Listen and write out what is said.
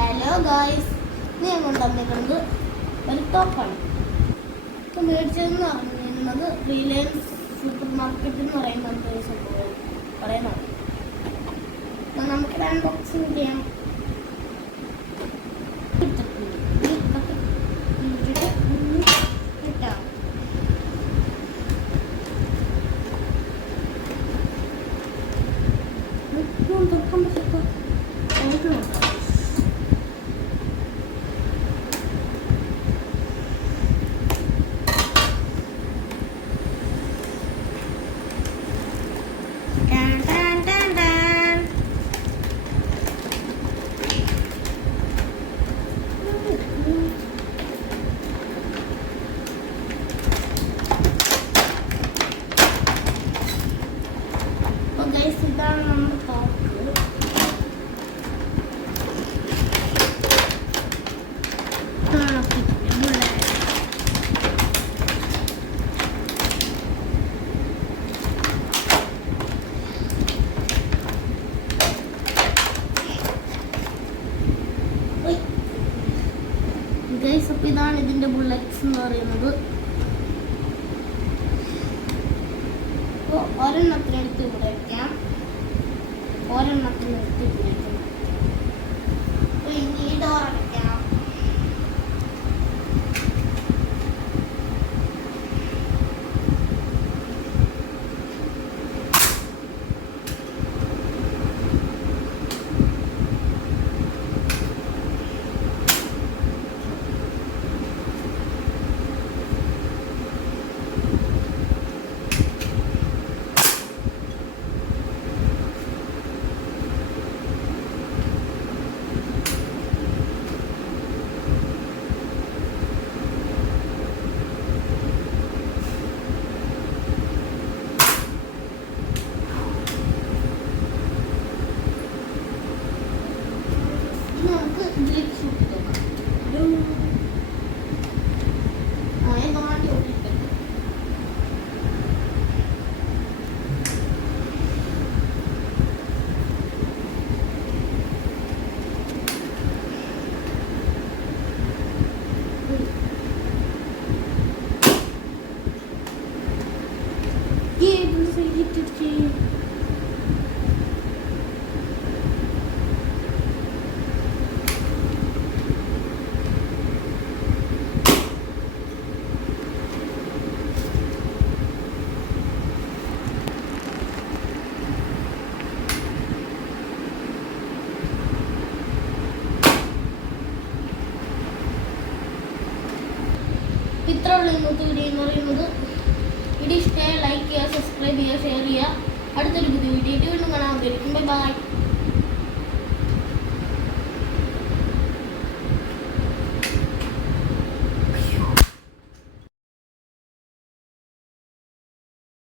Hello guys ഇന്ന് ഞാൻ കൊണ്ടുവന്നിരിക്കുന്നത് ഒരു ടോപ്പാണ് ഇപ്പം മേടിച്ചതെന്ന് പറയുന്നത് റിലയൻസ് സൂപ്പർ മാർക്കറ്റ് എന്ന് പറയുന്ന ഒരു സംഭവം പറയുന്നതാണ് അപ്പോൾ നമുക്ക് അൺബോക്സിങ് ചെയ്യാം ഗൈസ് അപ്പോൾ ഇതാണ് ഇതിന്റെ ബുള്ളറ്റ്സ് എന്ന് പറയുന്നത്. അപ്പോൾ ഒരെണ്ണത്തിനെടുത്ത് ഇവിടെ വയ്ക്കാം ഒരെണ്ണത്തിനെടുത്ത് ഇവിടെ വയ്ക്കാം দিল সুপ্ত ഇത്രയുള്ള ഇന്നത്തെ വീഡിയോ എന്ന് പറയുന്നത്. വീഡിയോ ഇഷ്ടമായ ലൈക്ക് ചെയ്യുക സബ്സ്ക്രൈബ് ചെയ്യുക ഷെയർ ചെയ്യുക. അടുത്തൊരു പുതിയ വീഡിയോ വീണ്ടും കാണാം.